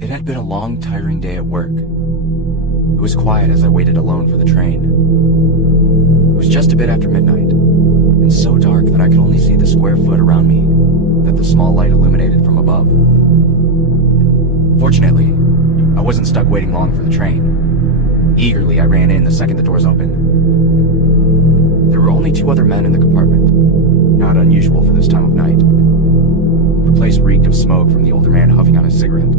It had been a long, tiring day at work. It was quiet as I waited alone for the train. It was just a bit after midnight, and so dark that I could only see the square foot around me that the small light illuminated from above. Fortunately, I wasn't stuck waiting long for the train. Eagerly, I ran in the second the doors opened. There were only 2 other men in the compartment, not unusual for this time of night. The place reeked of smoke from the older man huffing on his cigarette.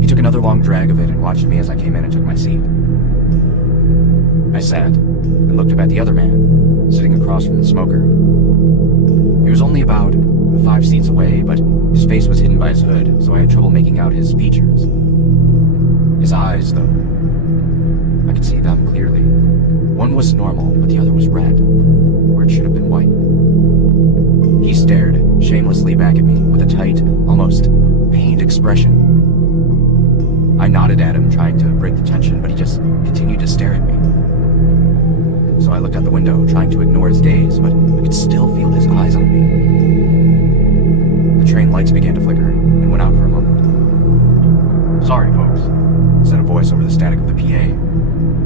He took another long drag of it and watched me as I came in and took my seat. I sat and looked up at the other man, sitting across from the smoker. He was only about 5 seats away, but his face was hidden by his hood, so I had trouble making out his features. His eyes, though, I could see them clearly. One was normal, but the other was red, where it should have been white. He stared shamelessly back at me with a tight, almost pained expression. I nodded at him, trying to break the tension, but he just continued to stare at me. So I looked out the window, trying to ignore his gaze, but I could still feel his eyes on me. The train lights began to flicker and went out for a moment. "Sorry, folks," said a voice over the static of the PA.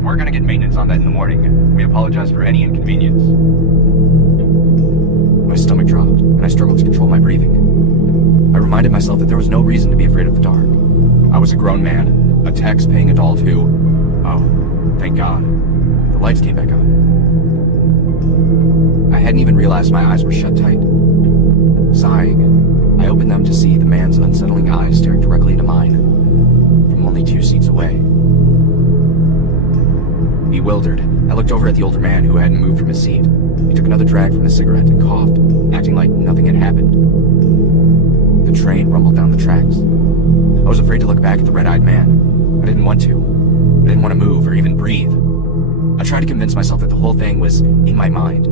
"We're gonna get maintenance on that in the morning. We apologize for any inconvenience." My stomach dropped, and I struggled to control my breathing. I reminded myself that there was no reason to be afraid of the dark. I was a grown man, a tax-paying adult who... Oh, thank God. The lights came back on. I hadn't even realized my eyes were shut tight. Sighing, I opened them to see the man's unsettling eyes staring directly into mine, from only 2 seats away. Bewildered, I looked over at the older man who hadn't moved from his seat. He took another drag from his cigarette and coughed, acting like nothing had happened. The train rumbled down the tracks. I was afraid to look back at the red-eyed man. I didn't want to. I didn't want to move or even breathe. I tried to convince myself that the whole thing was in my mind.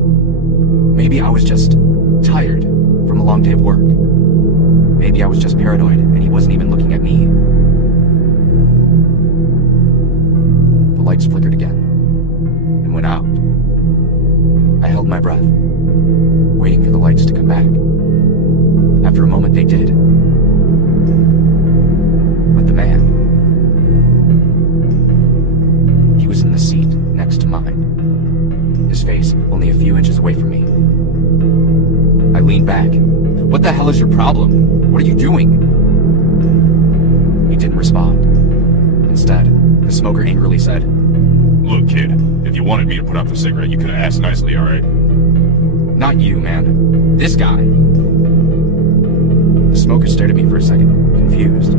Maybe I was just tired from a long day of work. Maybe I was just paranoid and he wasn't even looking at me. The lights flickered again and went out. I held my breath, waiting for the lights to come back. After a moment, they did. But the man, he was in the seat next to mine, his face only a few inches away from me. I leaned back. "What the hell is your problem? What are you doing?" He didn't respond. Instead, the smoker angrily said, "Look, kid, if you wanted me to put out the cigarette, you could have asked nicely, alright?" "Not you, man. This guy." The smoker stared at me for a second, confused.